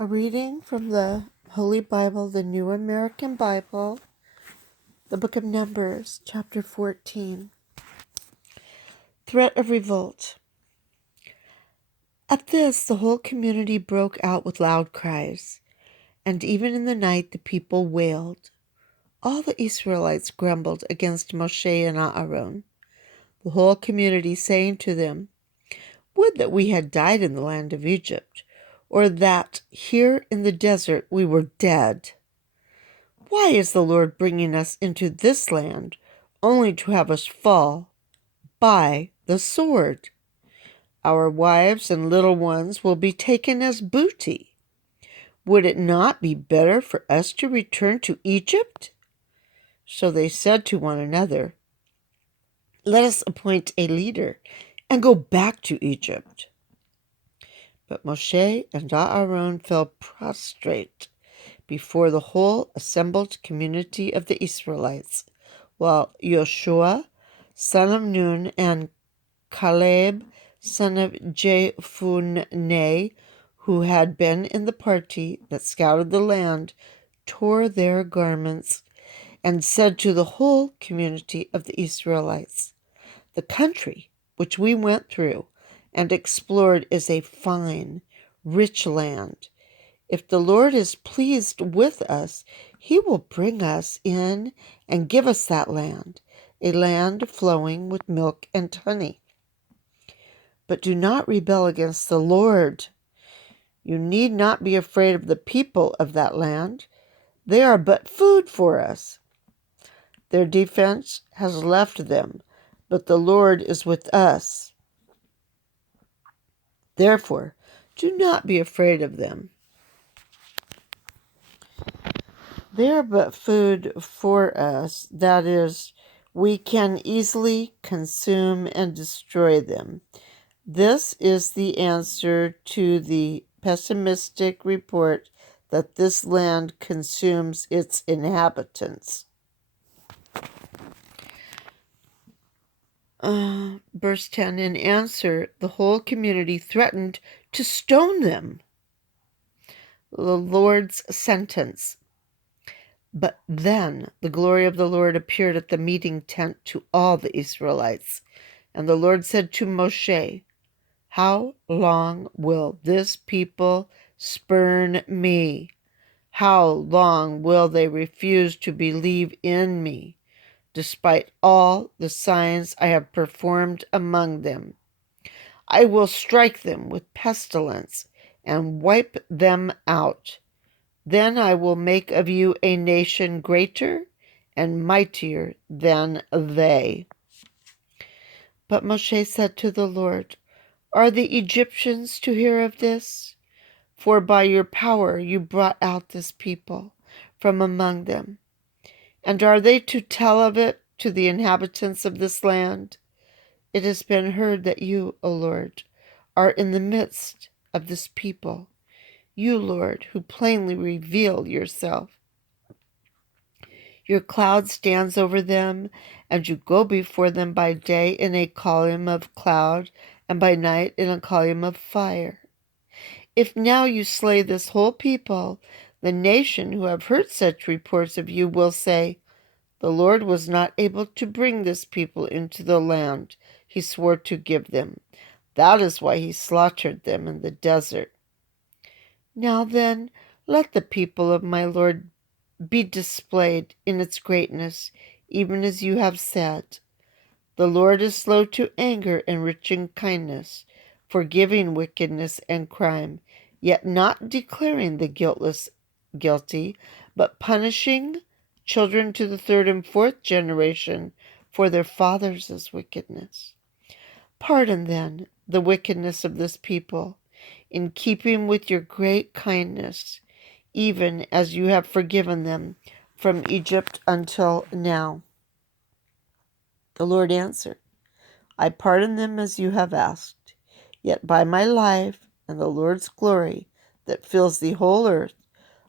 A reading from the Holy Bible, the New American Bible, the book of Numbers, chapter 14. Threat of revolt. At this, the whole community broke out with loud cries, and even in the night the people wailed. All the Israelites grumbled against Moshe and Aaron, the whole community saying to them, "Would that we had died in the land of Egypt, or that here in the desert we were dead. Why is the Lord bringing us into this land only to have us fall by the sword? Our wives and little ones will be taken as booty. Would it not be better for us to return to Egypt?" So they said to one another, "Let us appoint a leader and go back to Egypt." But Moshe and Aaron fell prostrate before the whole assembled community of the Israelites, while Joshua, son of Nun, and Caleb, son of Jephunneh, who had been in the party that scouted the land, tore their garments and said to the whole community of the Israelites, "The country which we went through and explored is a fine, rich land. If the Lord is pleased with us, he will bring us in and give us that land, a land flowing with milk and honey. But do not rebel against the Lord. You need not be afraid of the people of that land. They are but food for us. Their defense has left them, but the Lord is with us. Therefore, do not be afraid of them. They are but food for us, that is, we can easily consume and destroy them." This is the answer to the pessimistic report that this land consumes its inhabitants. Verse 10, in answer, the whole community threatened to stone them. The Lord's sentence. But then the glory of the Lord appeared at the meeting tent to all the Israelites. And the Lord said to Moshe, "How long will this people spurn me? How long will they refuse to believe in me, despite all the signs I have performed among them? I will strike them with pestilence and wipe them out. Then I will make of you a nation greater and mightier than they." But Moshe said to the Lord, "Are the Egyptians to hear of this? For by your power you brought out this people from among them. And are they to tell of it to the inhabitants of this land? It has been heard that you, O Lord, are in the midst of this people. You, Lord, who plainly reveal yourself. Your cloud stands over them, and you go before them by day in a column of cloud, and by night in a column of fire. If now you slay this whole people, the nation who have heard such reports of you will say, 'The Lord was not able to bring this people into the land he swore to give them. That is why he slaughtered them in the desert.' Now then, let the people of my Lord be displayed in its greatness, even as you have said. The Lord is slow to anger and rich in kindness, forgiving wickedness and crime, yet not declaring the guiltless guilty, but punishing children to the third and fourth generation for their fathers' wickedness. Pardon, then, the wickedness of this people, in keeping with your great kindness, even as you have forgiven them from Egypt until now." The Lord answered, "I pardon them as you have asked. Yet by my life and the Lord's glory that fills the whole earth,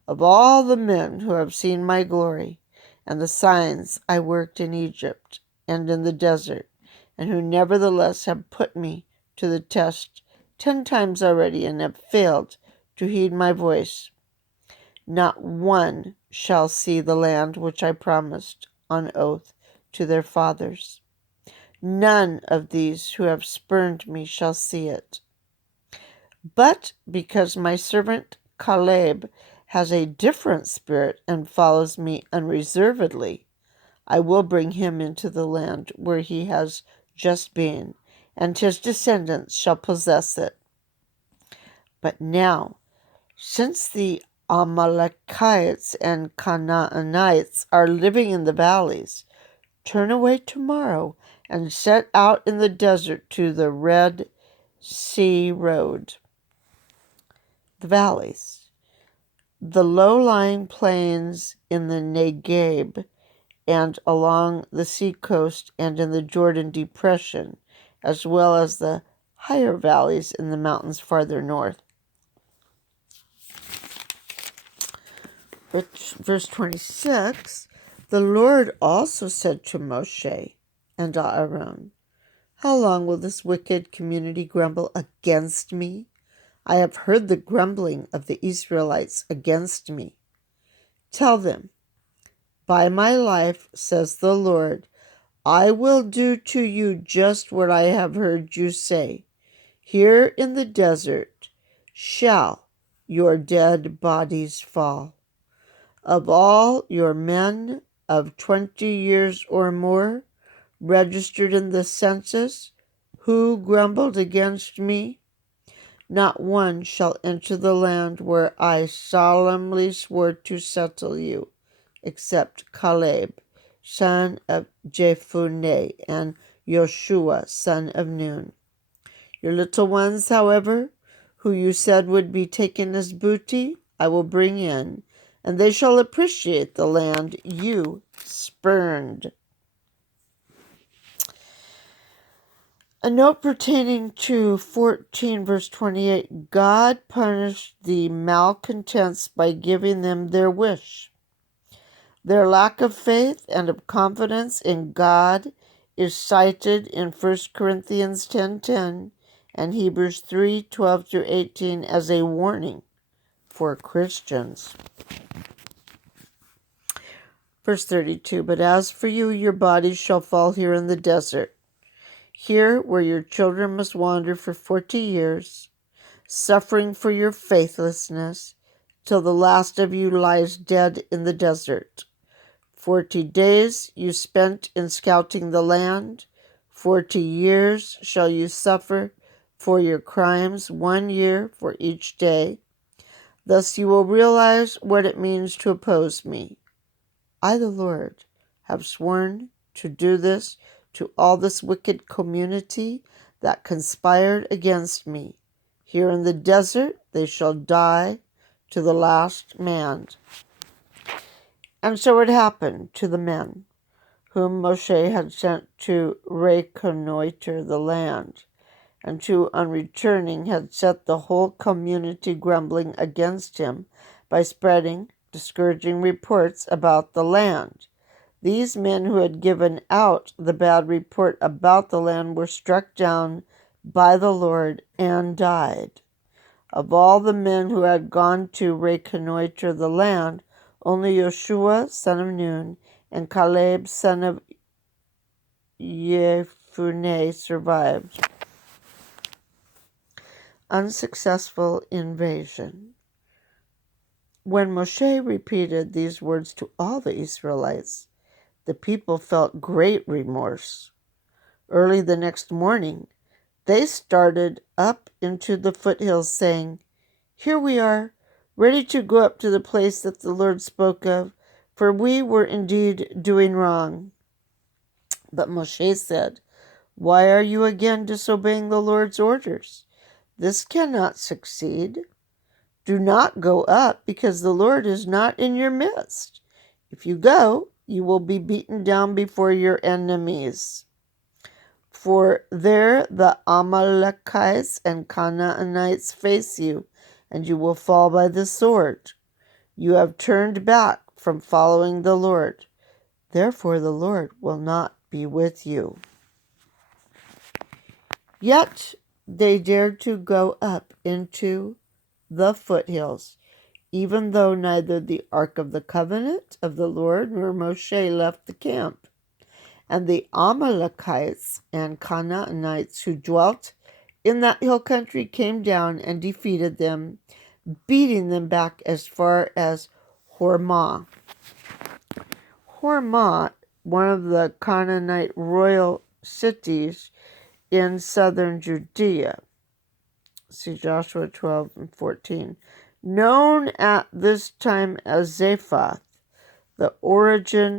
of all the men who have seen my glory and the signs I worked in Egypt and in the desert, and who nevertheless have put me to the test 10 times already and have failed to heed my voice. Not one shall see the land which I promised on oath to their fathers. None of these who have spurned me shall see it. But because my servant Caleb has a different spirit and follows me unreservedly, I will bring him into the land where he has just been, and his descendants shall possess it. But now, since the Amalekites and Canaanites are living in the valleys, turn away tomorrow and set out in the desert to the Red Sea road. The valleys. The low-lying plains in the Negev and along the seacoast and in the Jordan Depression, as well as the higher valleys in the mountains farther north. Verse 26, the Lord also said to Moshe and Aaron, how long will this wicked community grumble against me? I have heard the grumbling of the Israelites against me. Tell them, by my life, says the Lord, I will do to you just what I have heard you say. Here in the desert shall your dead bodies fall. Of all your men of 20 years or more registered in the census who grumbled against me, not one shall enter the land where I solemnly swore to settle you, except Caleb, son of Jephunneh, and Joshua, son of Nun. Your little ones, however, who you said would be taken as booty, I will bring in, and they shall appreciate the land you spurned. A note pertaining to 14 verse 28, God punished the malcontents by giving them their wish. Their lack of faith and of confidence in God is cited in 1 Corinthians 10:10 and Hebrews 3:12-18 as a warning for Christians. Verse 32, but as for you, your bodies shall fall here in the desert, here where your children must wander for 40 years, suffering for your faithlessness, till the last of you lies dead in the desert. 40 days you spent in scouting the land, 40 years shall you suffer for your crimes, 1 year for each day. Thus you will realize what it means to oppose me. I, the Lord, have sworn to do this to all this wicked community that conspired against me. Here in the desert they shall die to the last man. And so it happened to the men whom Moshe had sent to reconnoiter the land, and who on returning had set the whole community grumbling against him by spreading discouraging reports about the land. These men who had given out the bad report about the land were struck down by the Lord and died. Of all the men who had gone to reconnoiter the land, only Joshua, son of Nun, and Caleb, son of Jephunneh, survived. Unsuccessful invasion. When Moshe repeated these words to all the Israelites, the people felt great remorse. Early the next morning, they started up into the foothills, saying, here we are, ready to go up to the place that the Lord spoke of, for we were indeed doing wrong. But Moshe said, why are you again disobeying the Lord's orders? This cannot succeed. Do not go up, because the Lord is not in your midst. If you go, you will be beaten down before your enemies. For there the Amalekites and Canaanites face you, and you will fall by the sword. You have turned back from following the Lord. Therefore the Lord will not be with you. Yet they dared to go up into the foothills, even though neither the Ark of the Covenant of the Lord nor Moshe left the camp. And the Amalekites and Canaanites who dwelt in that hill country came down and defeated them, beating them back as far as Hormah. Hormah, one of the Canaanite royal cities in southern Judea. See Joshua 12 and 14. Known at this time as Zaphath, the origin